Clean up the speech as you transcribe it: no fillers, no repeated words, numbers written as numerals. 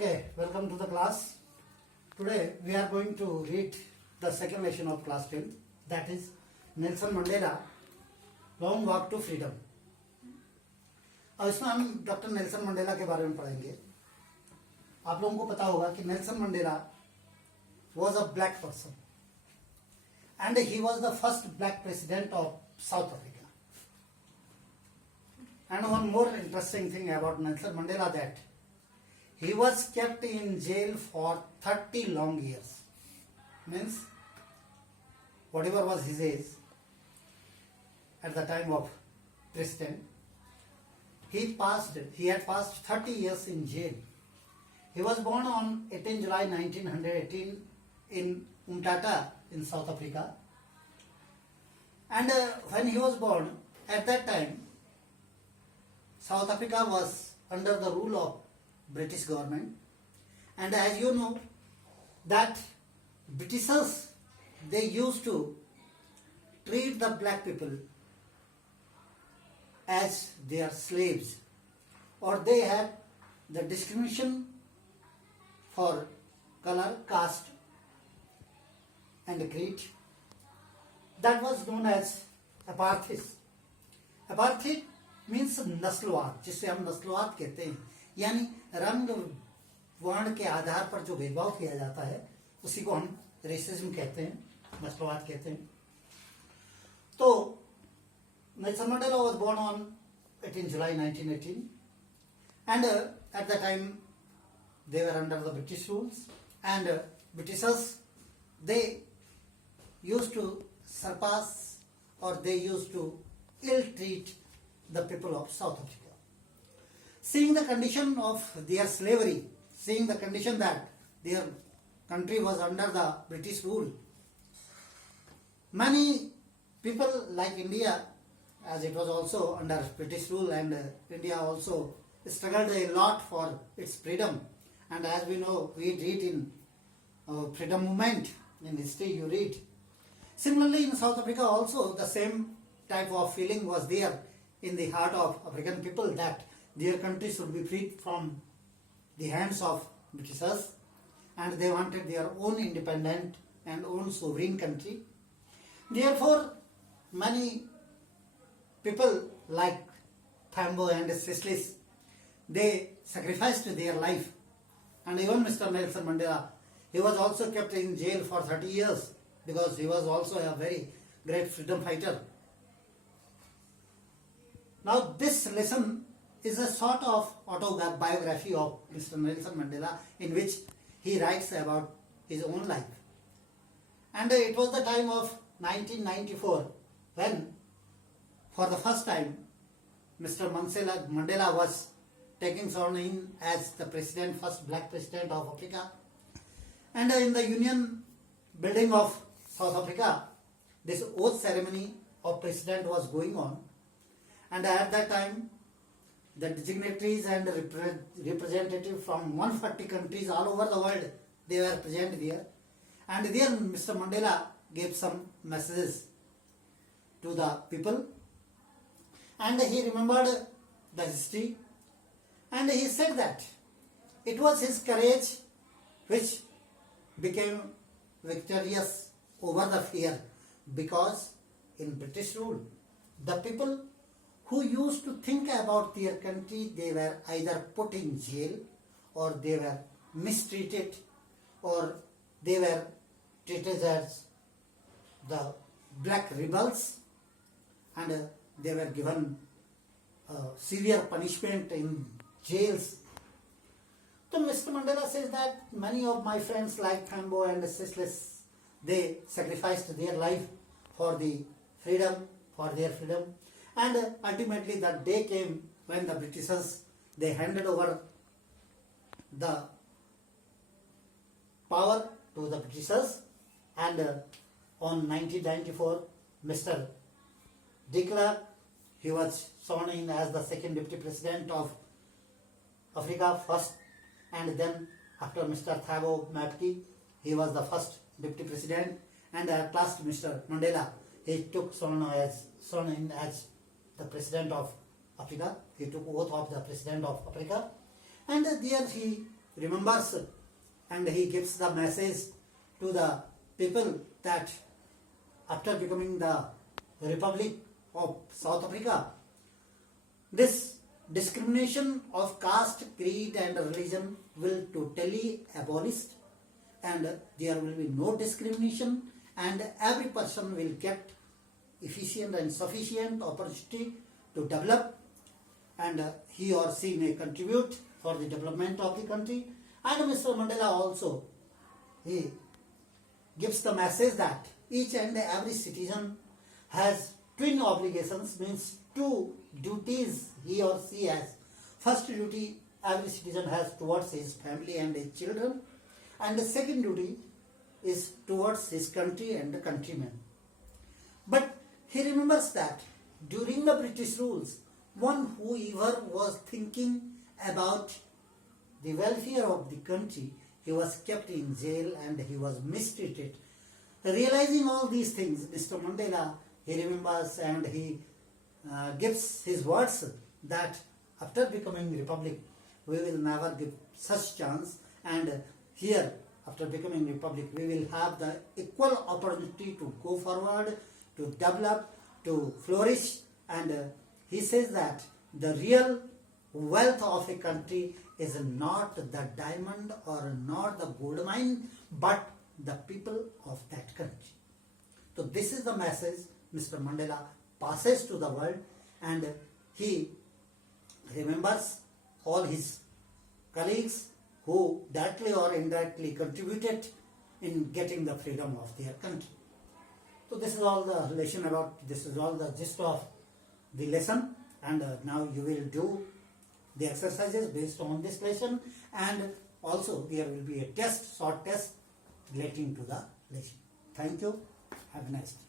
Okay, welcome to the class. Today we are going to read the second lesson of class 10, that is Nelson Mandela Long Walk to Freedom. अब इसमें हम doctor Nelson Mandela के बारे में पढ़ेंगे. आप लोगों को पता होगा कि Nelson Mandela was a black person and he was the first black president of South Africa. And one more interesting thing about Nelson Mandela, that he was kept in jail for 30 long years. Means whatever was his age at the time of president, he had passed 30 years in jail. He was born on 18 July 1918 in Umtata in South Africa. And when he was born, at that time, South Africa was under the rule of British government. And as you know, that Britishers, they used to treat the black people as their slaves, or they had the discrimination for color, caste and creed. That was known as apartheid. Apartheid means नस्लवाद, जिससे हम नस्लवाद कहते हैं, यानी रंग वर्ण के आधार पर जो भेदभाव किया जाता है उसी को हम रेसिज्म कहते हैं, नस्लवाद कहते हैं. तो Nelson Mandela was born on 18 July 1918, and at the time they were under the British rules, and Britishers, they used to surpass, or they used to ill-treat the people of South Africa. Seeing the condition of their slavery, seeing the condition that their country was under the British rule, many people like India, as it was also under British rule, and India also struggled a lot for its freedom. And as we know, we read in freedom movement, in history you read. Similarly, in South Africa also the same type of feeling was there in the heart of African people, that their country should be freed from the hands of Britishers, and they wanted their own independent and own sovereign country. Therefore, many people like Tambo and Sislis, they sacrificed their life. And even Mr. Nelson Mandela, he was also kept in jail for 30 years because he was also a very great freedom fighter. Now this lesson is a sort of autobiography of Mr. Nelson Mandela, in which he writes about his own life. And it was the time of 1994 when for the first time Mr. Mandela was taking sworn in as the president, first black president of Africa. And in the Union building of South Africa, this oath ceremony of president was going on. And at that time, the dignitaries and representatives from 140 countries all over the world, they were present there. And there Mr. Mandela gave some messages to the people. And he remembered the history. And he said that it was his courage which became victorious over the fear, because in British rule, the people who used to think about their country, they were either put in jail, or they were mistreated, or they were treated as the black rebels, and they were given severe punishment in jails. So Mr. Mandela says that many of my friends like Tambo and Sislis, they sacrificed their life for the freedom, for their freedom. And ultimately that day came when the Britishers, they handed over the power to the Britishers. And on 1994, Mr. de Klerk, he was sworn in as the second deputy president of Africa first, and then after Mr. Thabo Mbeki, he was the first deputy president, and at last Mr. Mandela, he took sworn in as the president of Africa. He took oath of the president of Africa, and there he remembers and he gives the message to the people that after becoming the Republic of South Africa, this discrimination of caste, creed and religion will totally abolished, and there will be no discrimination, and every person will get efficient and sufficient opportunity to develop, and he or she may contribute for the development of the country. And Mr. Mandela also, he gives the message that each and every citizen has twin obligations, means two duties he or she has. First duty every citizen has towards his family and his children, and the second duty is towards his country and the countrymen. But he remembers that during the British rules, one who ever was thinking about the welfare of the country, he was kept in jail and he was mistreated. Realizing all these things, Mr. Mandela, he remembers and he gives his words that after becoming republic, we will never give such chance, and here after becoming republic, we will have the equal opportunity to go forward, to develop, to flourish, and he says that the real wealth of a country is not the diamond or not the gold mine, but the people of that country. So this is the message Mr. Mandela passes to the world, and he remembers all his colleagues who directly or indirectly contributed in getting the freedom of their country. So this is all the lesson about, this is all the gist of the lesson, and now you will do the exercises based on this lesson, and also there will be a test, short test relating to the lesson. Thank you. Have a nice day.